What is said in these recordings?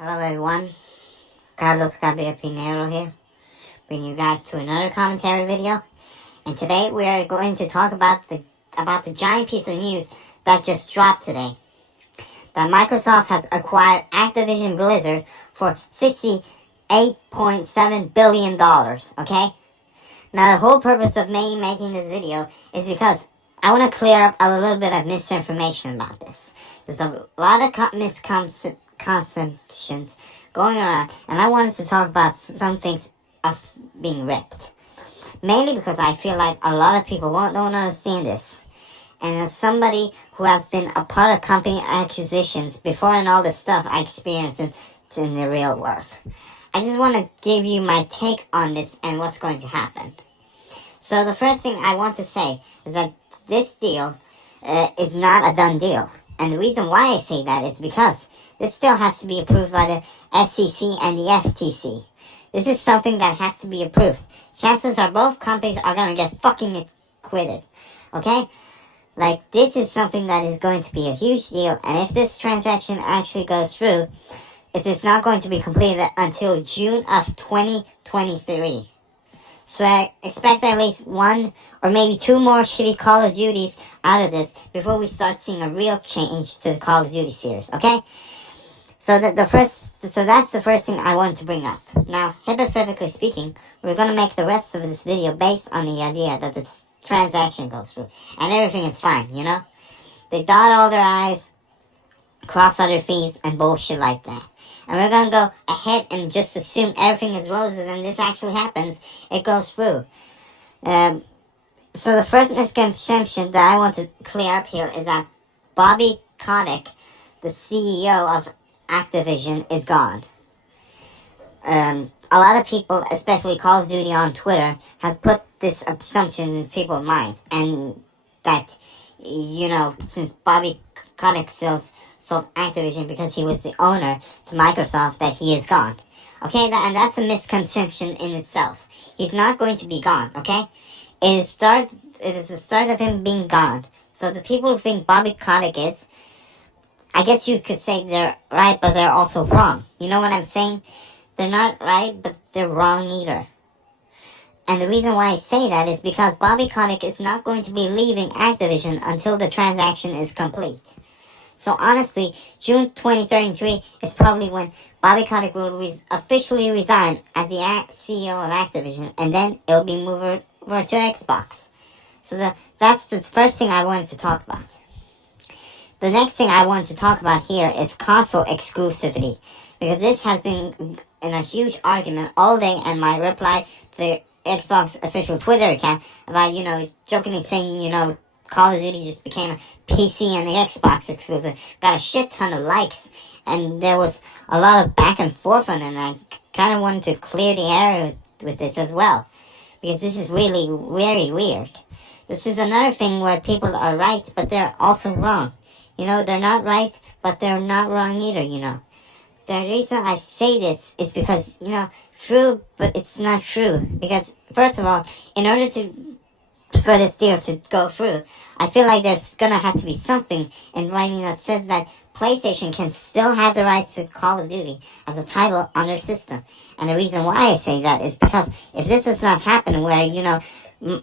Hello everyone, Carlos Gabriel Pinero here, bringing you guys to another commentary video. And today we are going to talk about the giant piece of news that just dropped today. That Microsoft has acquired Activision Blizzard for $68.7 billion, okay? Now the whole purpose of me making this video is because I want to clear up a little bit of misinformation about this. There's a lot of misconceptions going around, and I wanted to talk about some things of being ripped. Mainly because I feel like a lot of people don't understand this. And as somebody who has been a part of company acquisitions before and all the stuff I experienced in the real world, I just want to give you my take on this and what's going to happen. So the first thing I want to say is that this deal is not a done deal. And the reason why I say that is because this still has to be approved by the SEC and the FTC. This is something that has to be approved. Chances are both companies are going to get fucking acquitted. Okay? Like, this is something that is going to be a huge deal. And if this transaction actually goes through, it is not going to be completed until June of 2023. So I expect at least one or maybe two more shitty Call of Duties out of this before we start seeing a real change to the Call of Duty series, okay? So that's the first thing I wanted to bring up. Now, hypothetically speaking, we're going to make the rest of this video based on the idea that this transaction goes through and everything is fine, you know? They dot all their I's, cross other T's, and bullshit like that. And we're going to go ahead and just assume everything is roses and this actually happens. It goes through. So the first misconception that I want to clear up here is that Bobby Kotick, the CEO of Activision, is gone. A lot of people, especially Call of Duty on Twitter, has put this assumption in people's minds. And that, you know, since Bobby Kotick sold Activision because he was the owner to Microsoft, that he is gone. Okay, and that's a misconception in itself. He's not going to be gone, okay? It is the start of him being gone. So the people who think Bobby Kotick is, I guess you could say they're right, but they're also wrong. You know what I'm saying? They're not right, but they're wrong either. And the reason why I say that is because Bobby Kotick is not going to be leaving Activision until the transaction is complete. So honestly, June 2033 is probably when Bobby Kotick will officially resign as the CEO of Activision, and then it'll be moved over to Xbox. So that's the first thing I wanted to talk about. The next thing I wanted to talk about here is console exclusivity, because this has been in a huge argument all day, and my reply to the Xbox official Twitter account about, you know, jokingly saying, you know, Call of Duty just became a PC and the Xbox exclusive, got a shit ton of likes, and there was a lot of back and forth on it, and I kind of wanted to clear the air with this as well, because this is really very weird. This is another thing where people are right, but they're also wrong. You know, they're not right, but they're not wrong either, you know. The reason I say this is because, you know, true, but it's not true. Because, first of all, in order for this deal to go through, I feel like there's gonna have to be something in writing that says that PlayStation can still have the rights to Call of Duty as a title on their system. And the reason why I say that is because if this does not happen, where, you know,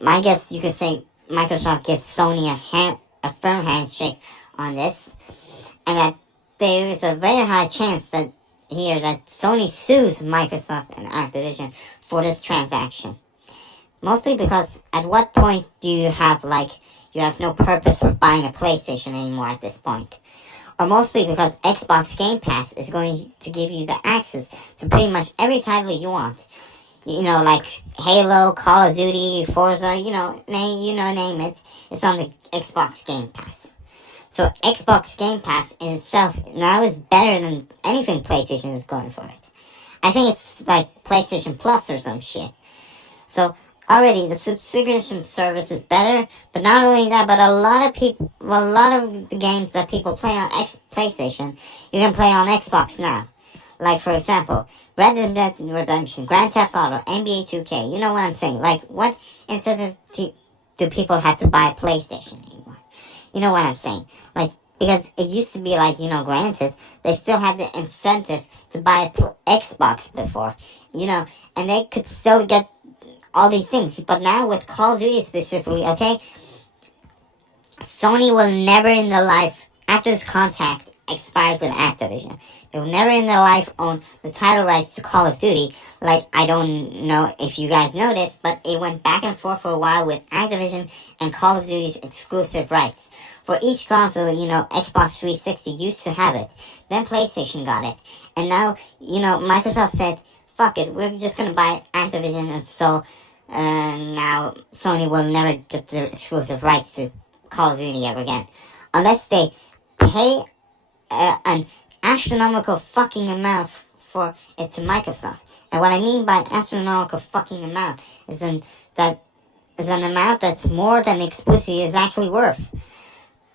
I guess you could say Microsoft gives Sony a firm handshake on this, and that there is a very high chance that Sony sues Microsoft and Activision for this transaction. Mostly because at what point do you have no purpose for buying a PlayStation anymore at this point? Or mostly because Xbox Game Pass is going to give you the access to pretty much every title you want. You know, like Halo, Call of Duty, Forza, name it. It's on the Xbox Game Pass. So Xbox Game Pass in itself now is better than anything PlayStation is going for it. I think it's like PlayStation Plus or some shit. So already the subscription service is better, but not only that, but a lot of the games that people play on PlayStation, you can play on Xbox now. Like, for example, Red Dead Redemption, Grand Theft Auto, NBA 2K, you know what I'm saying? Like, what incentive do people have to buy a PlayStation anymore? You know what I'm saying? Like, because it used to be like, granted, they still had the incentive to buy Xbox before, and they could still get all these things. But now with Call of Duty specifically, okay, Sony will never in their life, after this contract expires with Activision, they will never in their life own the title rights to Call of Duty. Like, I don't know if you guys noticed, but it went back and forth for a while with Activision and Call of Duty's exclusive rights. For each console, Xbox 360 used to have it. Then PlayStation got it. And now, Microsoft said, fuck it, we're just gonna buy Activision, and so now Sony will never get their exclusive rights to Call of Duty ever again. Unless they pay an astronomical fucking amount for it to Microsoft. And what I mean by astronomical fucking amount is an amount that's more than exclusive is actually worth.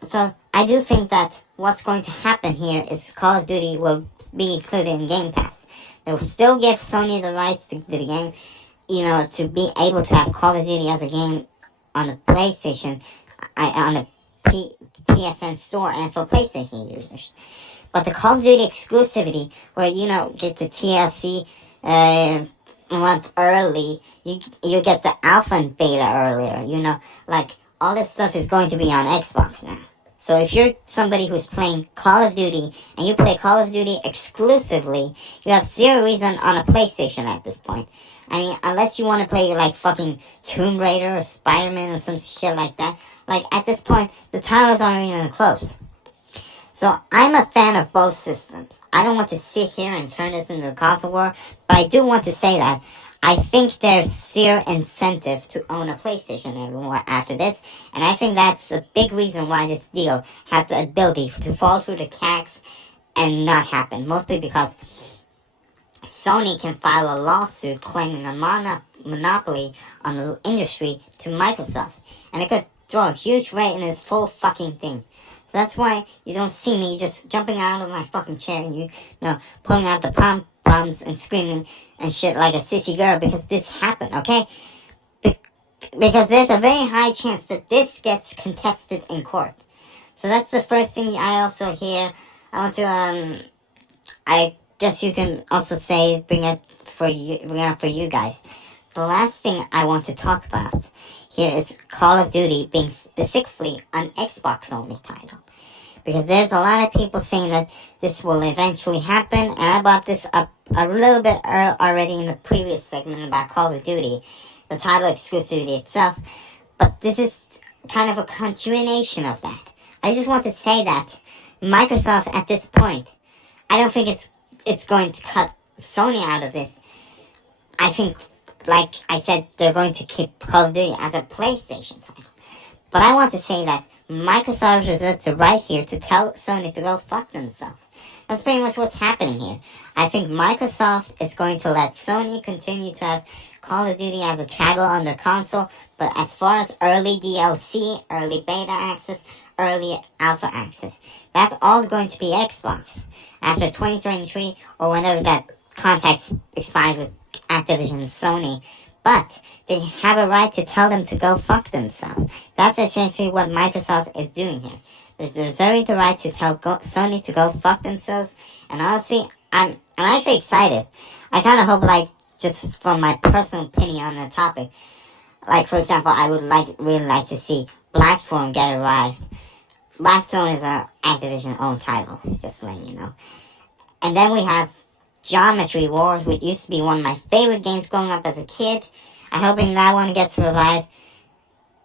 So I do think that what's going to happen here is Call of Duty will be included in Game Pass. They will still give Sony the rights to the game, to be able to have Call of Duty as a game on the PlayStation, on the PSN store, and for PlayStation users. But the Call of Duty exclusivity, where get the TLC a month early, you get the alpha and beta earlier. Like all this stuff is going to be on Xbox now. So if you're somebody who's playing Call of Duty and you play Call of Duty exclusively, you have zero reason on a PlayStation at this point. I mean, unless you want to play like fucking Tomb Raider or Spider-Man or some shit like that. Like, at this point, the titles aren't even close. So, I'm a fan of both systems. I don't want to sit here and turn this into a console war, but I do want to say that I think there's zero incentive to own a PlayStation anymore after this, and I think that's a big reason why this deal has the ability to fall through the cracks and not happen. Mostly because Sony can file a lawsuit claiming a monopoly on the industry to Microsoft, and it could throw a huge weight in this full fucking thing. So that's why you don't see me just jumping out of my fucking chair and pulling out the pom-poms and screaming and shit like a sissy girl because this happened, okay? Because there's a very high chance that this gets contested in court. So that's the first thing I also hear. I want to, I guess you can also say, bring up for you guys. The last thing I want to talk about here is Call of Duty being specifically an Xbox only title. Because there's a lot of people saying that this will eventually happen, and I brought this up a little bit already in the previous segment about Call of Duty, the title exclusivity itself, but this is kind of a continuation of that. I just want to say that Microsoft at this point, I don't think it's going to cut Sony out of this. I think, like I said, they're going to keep Call of Duty as a PlayStation title. But I want to say that Microsoft reserves the right here to tell Sony to go fuck themselves. That's pretty much what's happening here. I think Microsoft is going to let Sony continue to have Call of Duty as a title on their console, but as far as early DLC, early beta access, early alpha access, that's all going to be Xbox after 2023 or whenever that contract expires with Activision and Sony. But they have a right to tell them to go fuck themselves. That's essentially what Microsoft is doing here. They're reserving the right to tell Sony to go fuck themselves. And honestly, I'm actually excited. I kind of hope, just from my personal opinion on the topic, for example, I would really like to see Blackthorn get arrived. Blackthorn is our Activision owned title, just letting you know. And then we have Geometry Wars, which used to be one of my favorite games growing up as a kid. I'm hoping that one gets revived.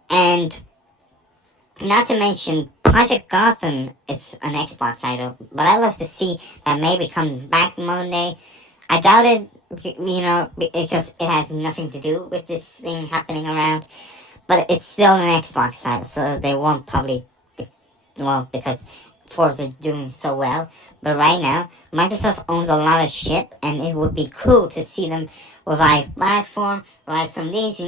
And not to mention, Project Gotham is an Xbox title, but I'd love to see that maybe come back Monday. I doubt it, because it has nothing to do with this thing happening around. But it's still an Xbox title, so they won't probably, because Forza is doing so well. But right now, Microsoft owns a lot of shit, and it would be cool to see them revive Platform, revive some of these,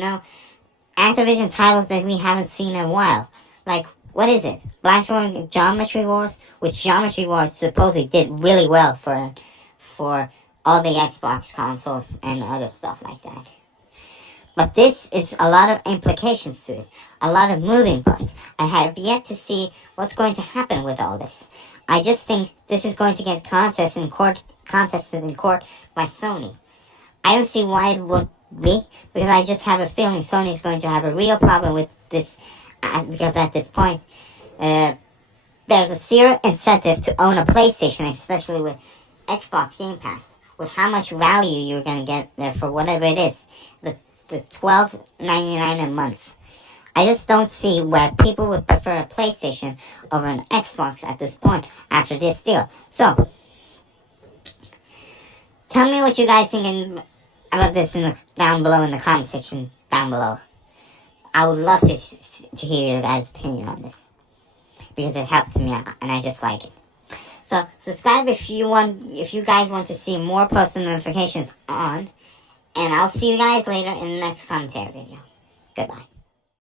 Activision titles that we haven't seen in a while. What is it? Blackthorn Geometry Wars? Which Geometry Wars supposedly did really well for all the Xbox consoles and other stuff like that. But this is a lot of implications to it. A lot of moving parts. I have yet to see what's going to happen with all this. I just think this is going to get contested in court contested in court by Sony. I don't see why it would be, because I just have a feeling Sony is going to have a real problem with this, because at this point, there's a zero incentive to own a PlayStation, especially with Xbox Game Pass, with how much value you're going to get there for whatever it is, the $12.99 a month. I just don't see where people would prefer a PlayStation over an Xbox at this point after this deal. So, tell me what you guys think about this down below in the comment section down below. I would love to hear your guys' opinion on this, because it helps me out and I just like it. So subscribe if you guys want to see more post notifications on, and I'll see you guys later in the next commentary video. Goodbye.